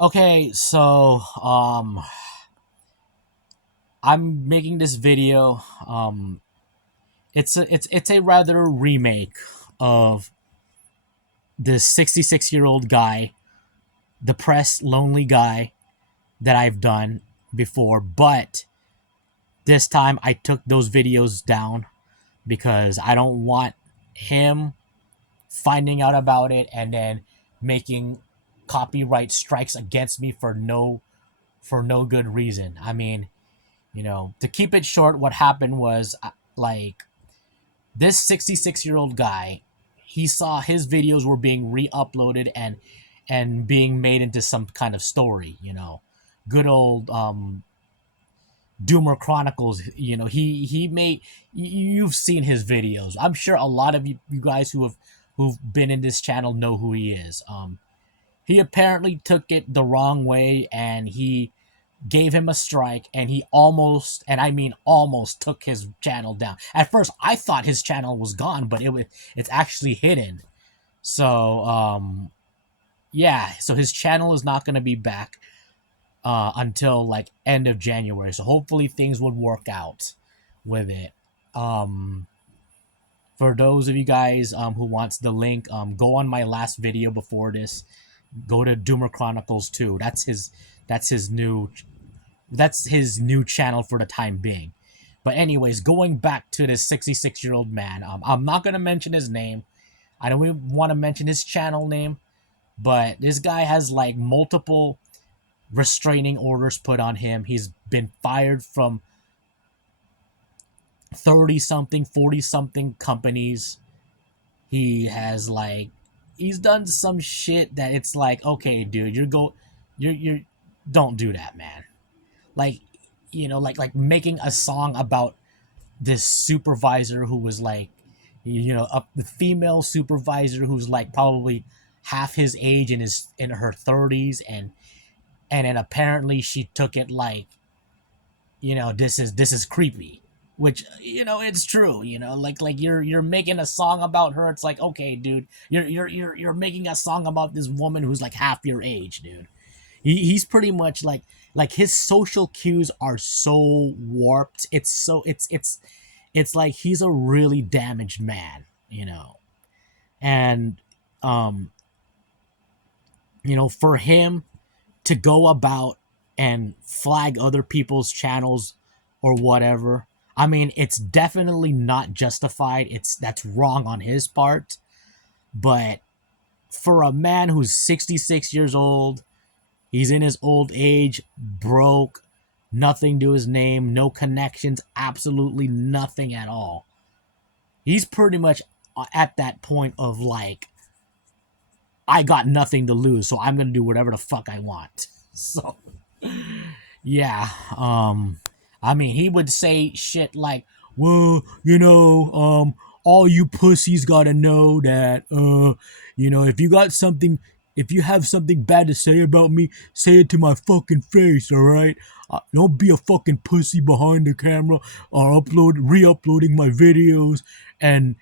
Okay, so I'm making this video. It's a rather remake of this 66-year-old guy, depressed, lonely guy that I've done before, but this time I took those videos down because I don't want him finding out about it and then making copyright strikes against me for no good reason. I mean, to keep it short, what happened was like this 66-year-old guy, he saw his videos were being re-uploaded and being made into some kind of story, good old Doomer Chronicles. He made, you've seen his videos. I'm sure a lot of you guys who've been in this channel know who he is. He apparently took it the wrong way, and he gave him a strike, and he almost, and I mean almost, took his channel down. At first I thought his channel was gone, but it's actually hidden. So yeah, so his channel is not going to be back until like end of January. So hopefully things would work out with it. um for those of you guys who wants the link, go on my last video before this. Go to Doomer Chronicles 2. That's his new channel for the time being. But anyways, going back to this 66-year-old man, I'm not gonna mention his name. I don't even want to mention his channel name, but this guy has like multiple restraining orders put on him. He's been fired from 30 something, 40 something companies. He has like he's done some shit that it's like, okay, dude, you're don't do that, man. Like, like making a song about this supervisor who was like, the female supervisor who's like probably half his age, in her 30s, and then apparently she took it like, this is creepy, which, it's true. Like you're making a song about her. It's like, okay, dude, you're making a song about this woman who's like half your age, dude. He's pretty much like his social cues are so warped. It's like he's a really damaged man, and um for him to go about and flag other people's channels or whatever, I mean, it's definitely not justified. That's wrong on his part. But for a man who's 66 years old, he's in his old age, broke, nothing to his name, no connections, absolutely nothing at all. He's pretty much at that point of like, I got nothing to lose, so I'm gonna do whatever the fuck I want. So yeah, I mean, he would say shit like, well, all you pussies gotta know that, if you got something, if you have something bad to say about me, say it to my fucking face, all right? Don't be a fucking pussy behind the camera or re-uploading my videos and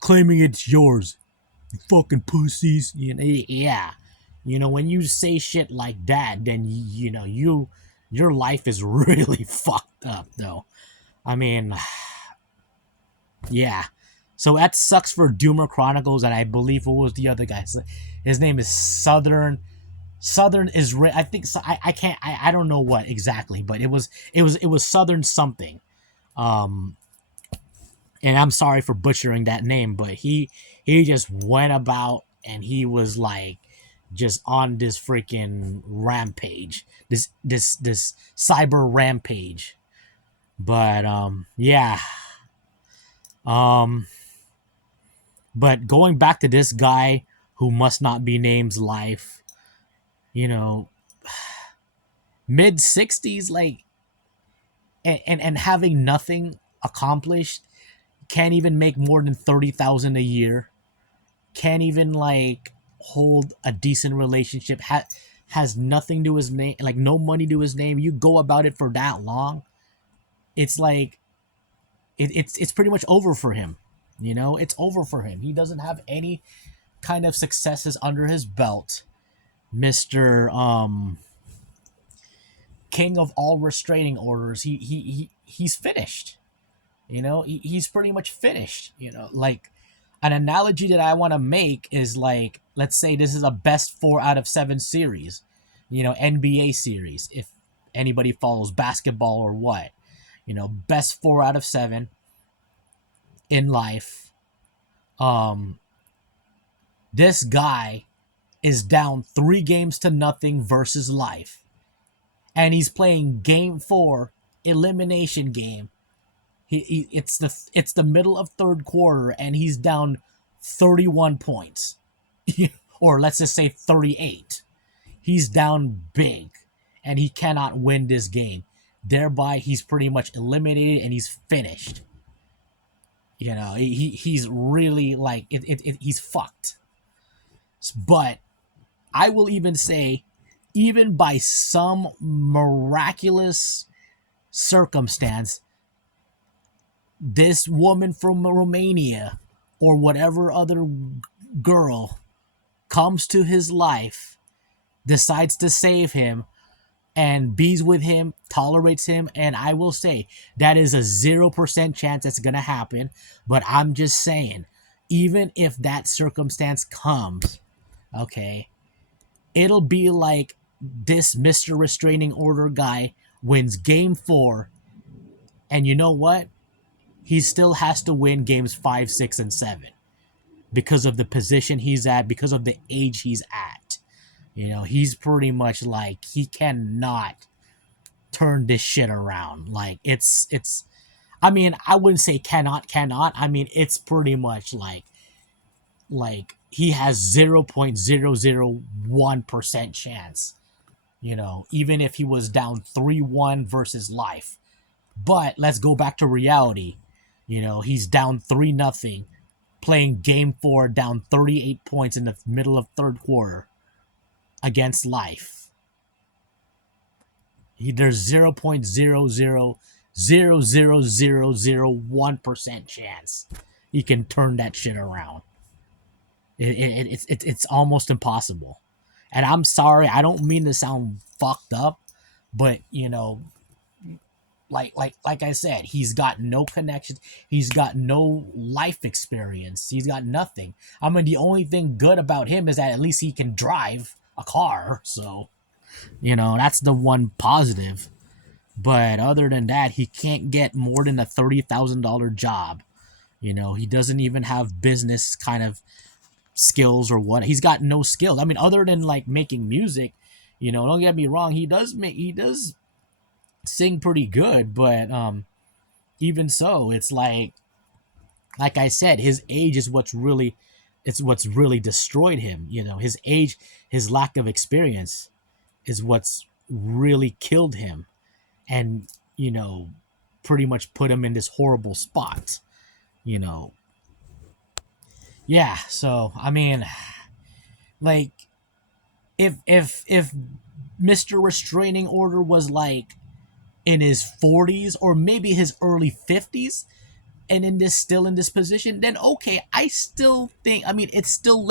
claiming it's yours, you fucking pussies. Yeah. When you say shit like that, then your life is really fucked up, though. I mean, yeah. So that sucks for Doomer Chronicles, and I believe, what was the other guy? His name is Southern Israel. I think so. I can't. I don't know what exactly, but it was Southern something. Um, and I'm sorry for butchering that name, but he just went about, and he was like just on this freaking rampage, this cyber rampage. But yeah. Um but going back to this guy who must not be named's life, you know, mid 60s, like, and having nothing accomplished, can't even make more than 30,000 a year, can't even like hold a decent relationship, has nothing to his name, like no money to his name. You go about it for that long, it's like it's pretty much over for him. It's over for him. He doesn't have any kind of successes under his belt. Mr. King of all restraining orders. He's finished. He's pretty much finished. Like an analogy that I want to make is like, let's say this is a best 4 out of 7 series, NBA series. If anybody follows basketball or what, best 4 out of 7 in life. Um, this guy is down 3 games to nothing versus life, and he's playing game 4 elimination game. It's the middle of third quarter, and he's down 31 points, or let's just say 38. He's down big, and he cannot win this game. Thereby, he's pretty much eliminated, and he's finished. He's really like he's fucked. But I will even say, even by some miraculous circumstance, this woman from Romania or whatever other girl comes to his life, decides to save him, and bees with him, tolerates him, and I will say that is a 0% chance that's gonna happen. But I'm just saying, even if that circumstance comes, okay, it'll be like this Mr. Restraining Order guy wins game 4, and you know what? He still has to win games 5, 6, and 7 because of the position he's at, because of the age he's at. He's pretty much like, he cannot turn this shit around. Like, it's I mean, I wouldn't say cannot. I mean, it's pretty much like he has 0.001% chance, even if he was down 3-1 versus life. But let's go back to reality. He's down 3-0, playing game 4, down 38 points in the middle of third quarter against life. There's 0.0000001% chance he can turn that shit around. It's almost impossible. And I'm sorry, I don't mean to sound fucked up, but like I said, he's got no connections. He's got no life experience. He's got nothing. I mean, the only thing good about him is that at least he can drive a car. So, that's the one positive. But other than that, he can't get more than a $30,000 job. He doesn't even have business kind of skills or what. He's got no skills. I mean, other than like making music, don't get me wrong, he does sing pretty good, but even so, it's like I said, his age is what's really destroyed him. His age, his lack of experience is what's really killed him, and pretty much put him in this horrible spot. you know yeah, so I mean, like, if Mr. Restraining Order was like in his 40s or maybe his early 50s, and still in this position, then okay, I still think, I mean, it's still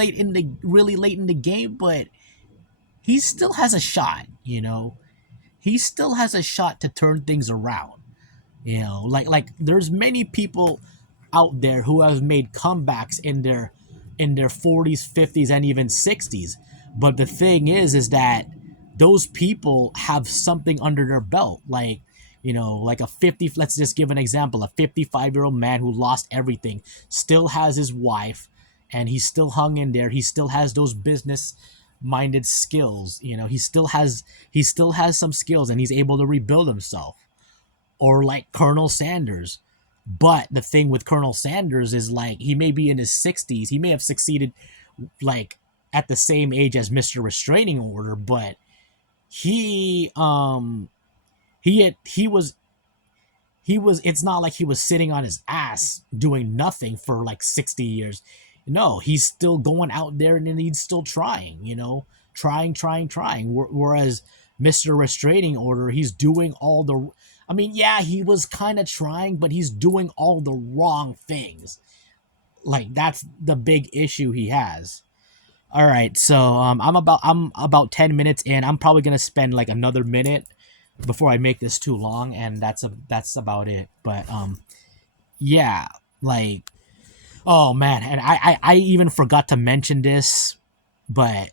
really late in the game, but he still has a shot. He still has a shot to turn things around. Like there's many people out there who have made comebacks in their 40s, 50s, and even 60s. But the thing is that those people have something under their belt. Like a 50, let's just give an example, a 55-year-old man who lost everything still has his wife, and he still hung in there. He still has those business minded skills. He still has some skills, and he's able to rebuild himself. Or like Colonel Sanders. But the thing with Colonel Sanders is, like, he may be in his 60s. He may have succeeded like at the same age as Mr. Restraining Order, but he he was it's not like he was sitting on his ass doing nothing for like 60 years. No, he's still going out there, and then he's still trying, trying. Whereas Mr. Restraining Order, he's doing all the, I mean, yeah, he was kind of trying, but he's doing all the wrong things. Like, that's the big issue he has. All right, so I'm about 10 minutes in. I'm probably gonna spend like another minute before I make this too long, and that's about it. But yeah, like, oh man, and I even forgot to mention this, but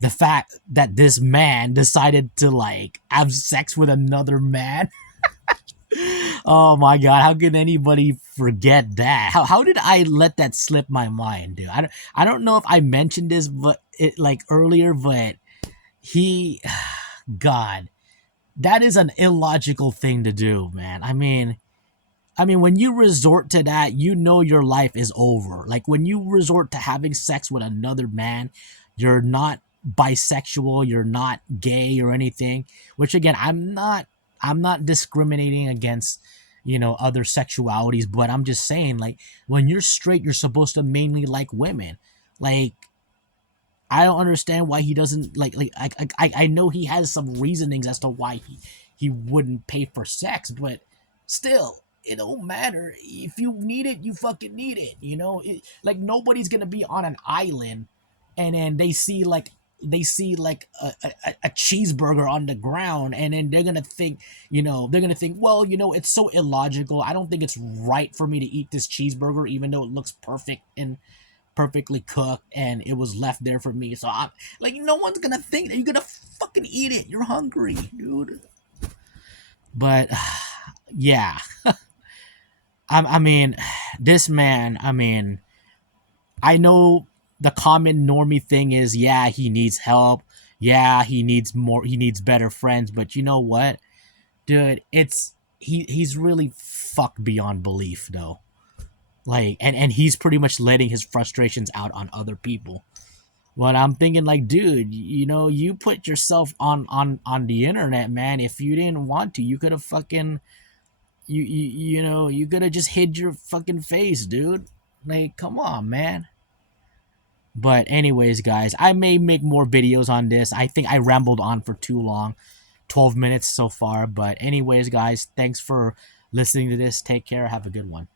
the fact that this man decided to like have sex with another man. Oh my god, how can anybody forget that? How did I let that slip my mind, dude? I don't know if I mentioned this but it like earlier, but he god, that is an illogical thing to do, man. I mean, when you resort to that, you know your life is over. Like when you resort to having sex with another man, you're not bisexual, you're not gay or anything. Which again, I'm not discriminating against, other sexualities, but I'm just saying like when you're straight, you're supposed to mainly like women. Like I don't understand why he doesn't like I know he has some reasonings as to why he wouldn't pay for sex, but still it don't matter. If you need it, you fucking need it. Like nobody's gonna be on an island and then they see like a cheeseburger on the ground, and then they're gonna think, well, it's so illogical. I don't think it's right for me to eat this cheeseburger even though it looks perfect and perfectly cooked and it was left there for me. So I'm like, no one's gonna think that you're gonna fucking eat it. You're hungry, dude. But yeah, I mean, this man. I know the common normie thing is, yeah, he needs help. Yeah, he needs more. He needs better friends. But you know what, dude? He's really fucked beyond belief, though. Like, and he's pretty much letting his frustrations out on other people. But I'm thinking like, dude, you put yourself on the internet, man. If you didn't want to, you could have fucking you could have just hid your fucking face, dude. Like, come on, man. But anyways, guys, I may make more videos on this. I think I rambled on for too long. 12 minutes so far, but anyways, guys, thanks for listening to this. Take care. Have a good one.